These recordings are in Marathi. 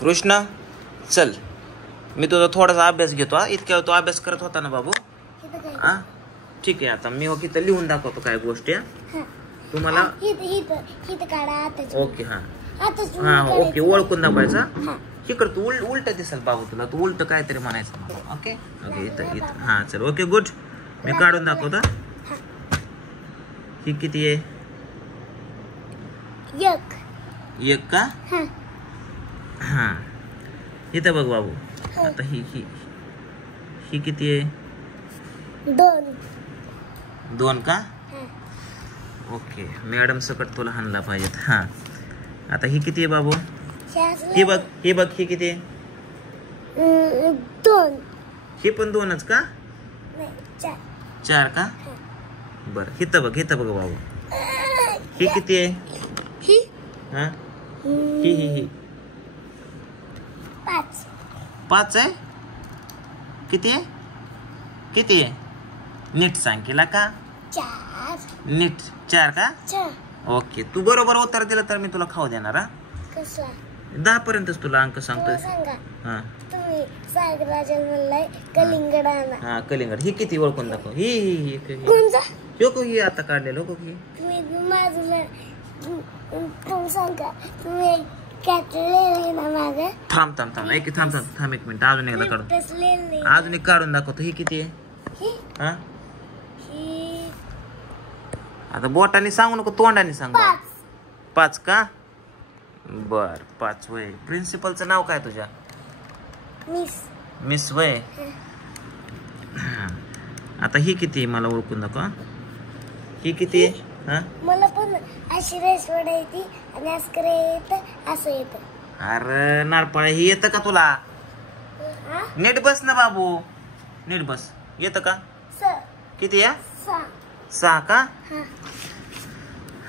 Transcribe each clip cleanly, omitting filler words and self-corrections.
कृष्ण चल, मी तुझा थोडासा अभ्यास घेतो. इतक्या वेळ तो अभ्यास करत होता ना बाबू. हा ठीक आहे. आता मी इथं लिहून दाखवतो काय गोष्टी. तुम्हाला ओके. हा हा ओके. ओळखून दाखवायचा. इकडं तू उलट दिसल बाबू तुला. तू उलट काहीतरी म्हणायचं मला. Okay okay. इथं इथं हा चल. Okay good. मी काढून दाखवतो. ही किती आहे? एक का? हा इथं बघ बाबू. आता ही ही ही किती आहे? दोन का? ओके. मॅडम सकट तुला हाणला पाहिजेत. हा आता ही किती आहे बाबू? ही बघ ही बघ. ही किती आहे? ही पण दोनच का? चार का? बर. हिथं बघ बाबू. ही किती आहे? हा ही ही ही पाच आहे. किती आहे? किती आहे? नीट सांग केला का? नीट चार का? ओके. तू बरोबर उत्तर दिलं तर मी तुला खाऊ देणार. हा 10 पर्यंतच तुला अंक सांगतोय. हा हा कलिंगड. ही किती ओळखून दाखव. ही ही आता काढलेलं हो. ही थांब थांब थांब एक थांब थांब थांब एक मिनिट. अजून एकदा काढून अजून एक काढून दाखवतो. ही किती आहे? हा आता बोटाने सांगू नको, तोंडाने सांग. 5 का? बर 5 वय. प्रिन्सिपलचं नाव काय तुझ्या? मिस वय. आता ही किती मला ओळखून दाखव. ही किती आहे? हा मला पण अशी रेस वडायची आणि असं येत. अरे नारपाळा ही येतं का तुला? नीट बस ना बाबू. नीट बस. येतं का? किती आहे? 6 का?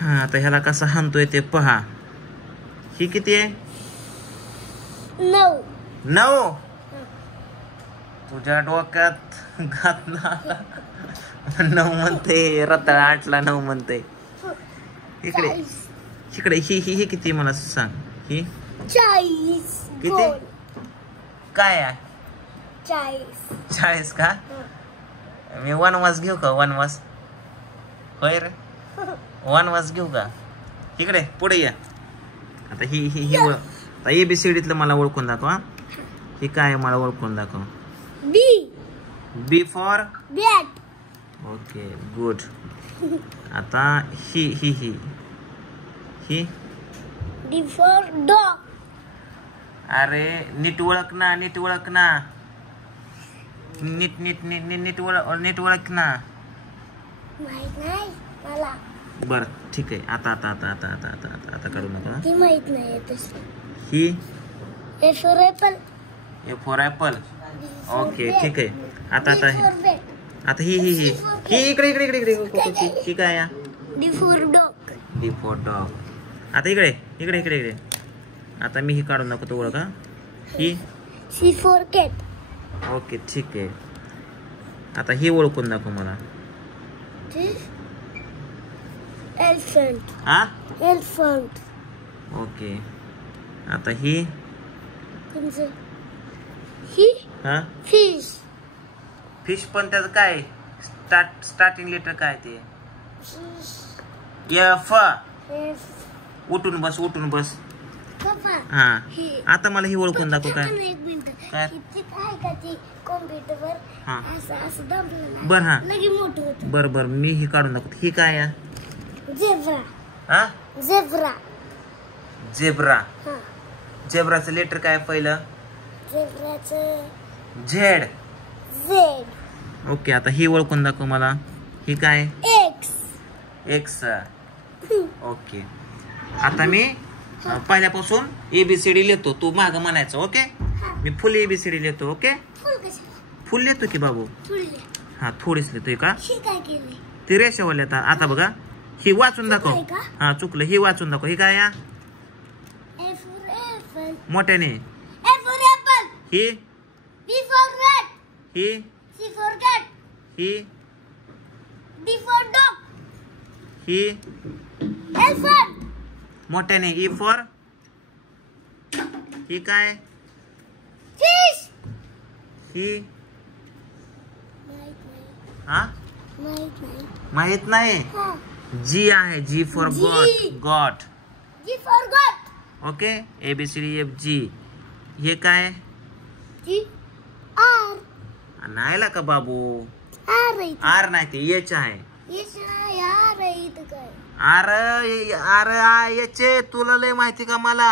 हा आता ह्याला कसा हाणतोय ते पहा. ही किती आहे? 9. तुझ्या डोक्यात घातला 9 म्हणते. रताळा 8ला 9 म्हणते. इकडे इकडे ही किती मला सांग. ही 40. किती काय आहे? 40 का? मी वनवास घेऊ का? वनवास होय रे. वनवास घेऊ का? इकडे पुढे या. आता ही ही ही आता ABCDतलं मला ओळखून दाखवा. ही काय मला ओळखून दाखव. बी फॉर बॅट. Okay good. आता ही ही ही ही डी फॉर डॉग. अरे नीट ओळख ना. नीट ओळख ना. नीट नीट नीट नीट ओळख ना. माहित नाही मला. बर ठीक आहे. आता आता आता आता आता आता आता आता करू नका. ती माहित नाही. ही A for apple. A for apple. Okay ठीक आहे. आता आता आता ही ही ही ही इकडे इकडे इकडे इकडे ही काय? D for dog. D for dog. आता इकडे इकडे इकडे इकडे. आता मी ही काढून दाखवतो. ओळखा. ही सी फॉर कॅट. ओके ठीक आहे. आता ही ओळखून दाखव मला. एलिफंट. हा एलिफंट. ओके. आता ही ही हा फिश. फिश पण त्याचं काय स्टार्टिंग लेटर काय ते? एफ. उठून बस उठून बस. हा आता मला ही ओळखून दाखव. काय कॉम्प्युटरवर बर. हा मोठं. बर बर मी ही काढून दाखवतो. ही काय? झेब्रा. हा झेब्रा. झेब्रा. झेब्राचं लेटर काय पहिलं? झेब्राचं झेड. ओके. आता ही ओळखून दाखव मला. ही काय? एक्स. ओके. आता मी पहिल्यापासून ABCD लिहितो. तू माग म्हणायचं. ओके. मी फुल ABCD लिहितो. ओके. फुल लिहितो की बाबू? हा थोडीच लिहितोय का? ती रेषावर लिहिता. आता बघा ही वाचून दाखव. हा चुकलं. ही वाचून दाखव. ही काय? मोठ्याने. ही ही ही ही मोठ्याने. E फॉर ही काय? फिश. ही माहित नाही. हा माहित नाही. माहित नाही. हा. जी आहे. G for G. Got. Got. G for got. Okay. ABCDEFG. हे काय? G R. नाही ला का बाबू? आर आहे. आर नाही ते एच आहे. येच नाही आर आहे इथं काय. आर आर एच तुला लय माहिती का मला?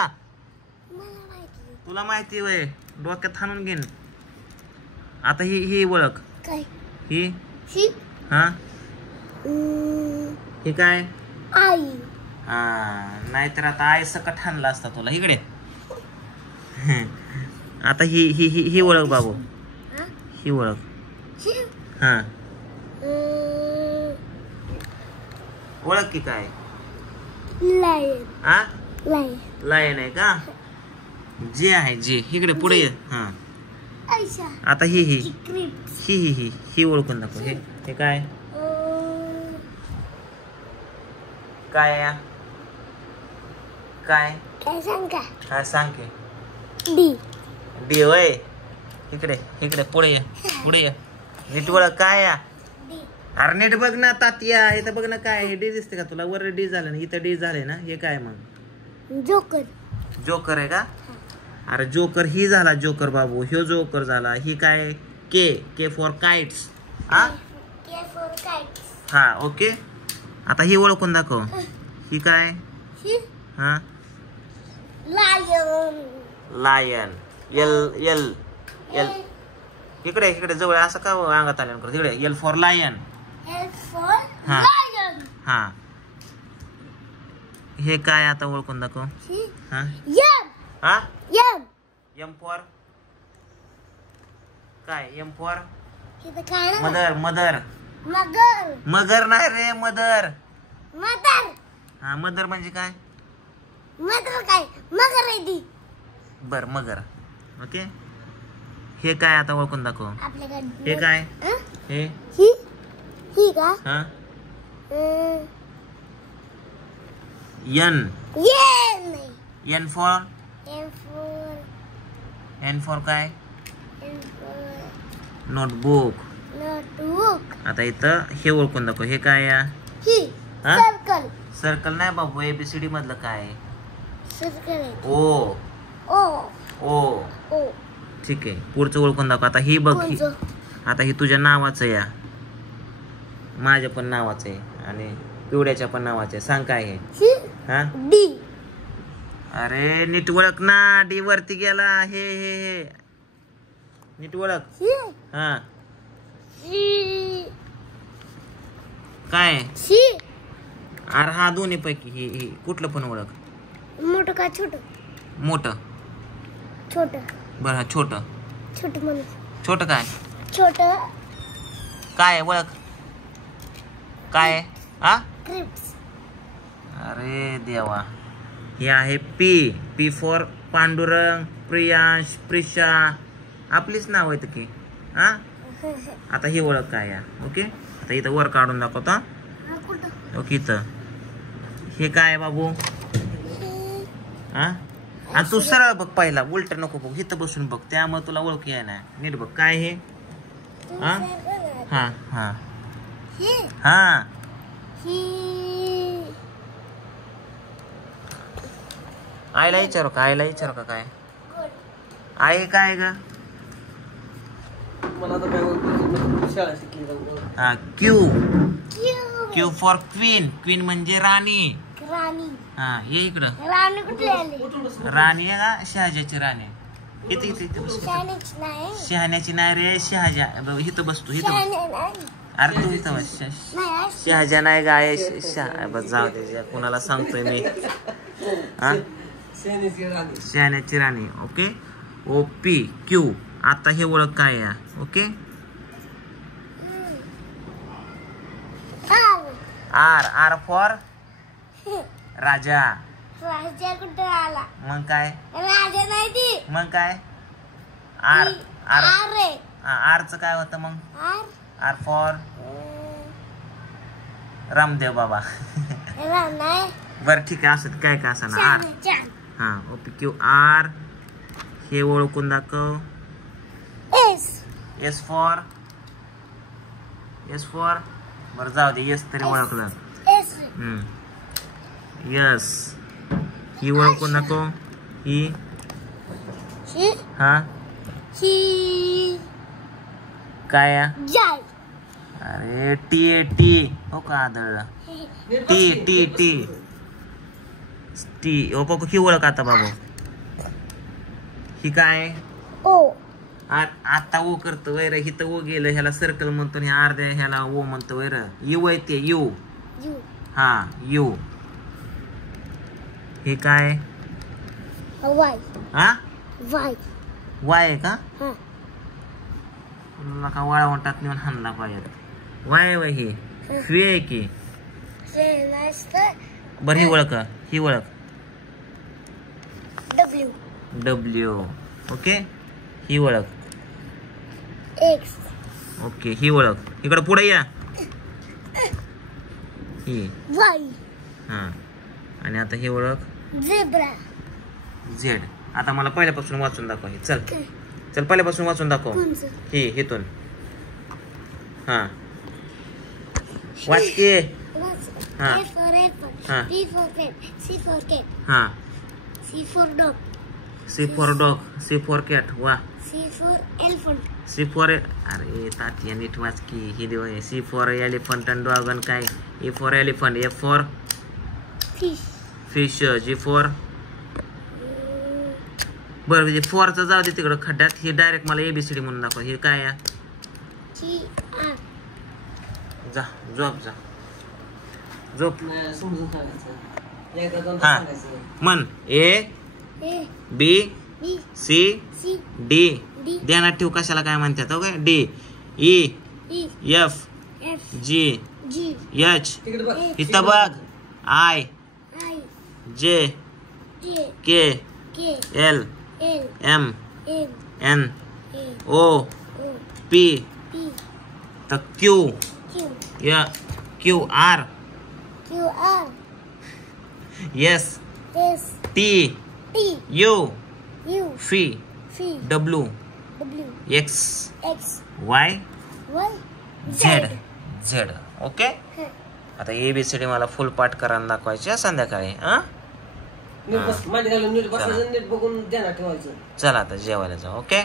मला माहिती. तुला माहिती वय डोक्यात हाणून घेईन. आता ही ओळख. काय? ही ही हा हे काय? आई. हा नाहीतर आता आय सकट हाणला असता तुला इकडे. आता ही ही ही ही ओळख बाबू. हा? ही ओळख. ही हा ओळख की काय? लायन. हा लायन. लायन आहे का? जे आहे जे इकडे पुढे ये. हा आयशा. आता ही ही क्रिप्स. ही ओळखून दाखव. हे काय? काय आहे? काय? काय सांग का? हा सांग की. डी. डी होय. इकडे पुढे ये. पुढे ये. नीट ओळख काय या? डी. अरे नीट बघ ना तात्या. इथं बघ ना काय डी दिसते का तुला? वर डी झालं ना इथं डी झालंय ना. हे काय मग? जोकर. जोकर आहे का? अरे जोकर ही झाला जोकर बाबू. ह्यो जोकर झाला. ही काय? K for kites. हा के फॉर काइट्स. हा ओके. आता ही ओळखून दाखव. ही काय? ही हा lion. Lion. L L L इकडे जवळ असं का अंगात आल्यानं करत. इकडे L for lion. L for हा. लायन. हा हे काय? आता ओळखून दाखव. ही हा एम. हा एम. एम फॉर काय? एम फॉर इथं काय ना? मदर. मदर मगर. मगर नाही रे मदर. मदर. हा मदर म्हणजे काय? मदर काय? मगर आहे ती. बर मगर. ओके. हे काय? आता ओळखून दाखव. आपल्याकडे हे काय? हं? हे ही का? हा अं, एन. ये नाही. N for M for N for काय? M for notebook. नोटबुक. आता इथं हे ओळखून दाखव. हे काय या? ही हा? सर्कल. सर्कल नाही बाबू. ABCD मधलं काय? सर्कल आहे. ओ. ओ. ओ ओ. ठीक आहे. पुढचं ओळखून दाखव. आता ही बघ. कोणचं? आता ही तुझ्या नावाचं या. माझ्या पण नावाचं आहे आणि पिवड्याच्या पण नावाचं आहे. सांग काय आहे? ही हा डी. अरे नीट ओळख ना. डी वरती गेला. हे नीट ओळख. ही हा ही काय? ही अरे हा दोन्ही पैकी ही कुठलं पण ओळख. मोठं का छोटं? मोठं. छोटं. बरं हा छोटं. छोटं माणूस. छोटं काय? छोटं काय आहे? ओळख काय आहे? हा क्रिप्स. अरे देवा. हे आहे पी फॉर पांडुरंग, प्रियांश, प्रिशा. आपलीच नाव आहेत की. हा आता ही ओळख काय या? ओके. आता इथं वर काढून दाखवता. कुठं? ओके इथं हे काय आहे बाबू? हा आणि तू सरळ बघ पहिला. उलट नको बघ. इथं बसून बघ. त्यामुळे तुला ओळख आहे ना. नीट बघ काय हे. हा हा हा ही हा ही आईला विचारू का? आईला विचारू का काय? आई काय ग? मला तर काय शाळा शिकली जाऊ. हा Q. Q. Q for queen. Queen म्हणजे राणी. राणी. हा ये इकडं. राणी कुठली आली? राणी आहे का? शहाजाची राणी. इथे बस. शहाणीच नाही. शहाण्याची नाही रे. शहाजा. इथं बसतो. इथं बस. शहाणी नाही. अरे तू इथं बस. नाही. शहाजा नाही गाय. बस जाऊ दे. कुणाला सांगतोय मी. हा शहाण्याची राणी. ओके. OP Q. आता हे ओळख काय या? ओके. आर फॉर राजा. राजा कुठं आला? मग काय? राजा नाही ती. मग काय? आर रे. आरचं काय होतं मग? R for Ramdev Baba. नाही. बर ठीक आहे. असं काय असं ना. आर. छान. हा OP क्यू आर हे ओळखून दाखव. एस. एस फॉर बरं जाऊ दे, एस तरी ओळखलं. एस. यस. ही ओळखून दाखव. ही शी. हा शी. काय जाय. अरे टी हो का आदळला. टी ओ को ही ओळख आता बाबू. ही काय ओ. आता ओ करतो वैर. हिथं ओ गेलं, ह्याला सर्कल म्हणतो, ह्या अर्ध्या ह्याला ओ म्हणतो वैर. यू आहे ते यू. यू. हा यू. हे काय वाय. हा वाय. वाय आहे का? हा. का वाळवंटात नेऊन हाणला पाहिजे. वाय वय ही फी आहे की. बरं ही ओळख. डब्ल्यू. डब्ल्यू. ओके. ही ओळख. एक्स. ओके. ही ओळख. इकडं पुढे या. ही वाय. हा. आणि आता ही ओळख झेब्रा. झेड. आता मला पहिल्यापासून वाचून दाखव. हे चल पहिल्यापासून वाचून दाखव. कोणचं? ही इथून. हा वाच की. हा. A for apple. हा. B for cat. C for cat. हा. C for dog. C for dog. C for cat. वा. C for elephant. C for अरे तात्या नीट वाच की. ही देव आहे. सी फॉर एलिफंट आणि ड्रॅगन काय. A for elephant. F for Fish. Fish. G for बरं म्हणजे फॉरचं जाऊ दे तिकडं खड्ड्यात. ही डायरेक्ट मला एबीसीडी म्हणून दाखव. हे काय आहे? G R. जा झोप. नाही, समजून सांगायचं. एकदा दोनदा हा. सांगायचं. म्हण. A A B B C C D. D ध्यानात ठेव कशाला काय म्हणतात. Okay. D E E F F G G H. तिकडे बघ. इथं बघ. I I J J K K L L M M N A O O P. P तर Q Q Q R Q R S S T T U U V V W W X X Y Y Z. Okay. आता एबीसीडी मला फुल पाठ करायला दाखवायचे संध्याकाळी. नीट बस, मांडी घालून नीट बसायचं, नीट बघून ध्यानात ठेवायचं. चला आता जेवायला जाऊ. ओके.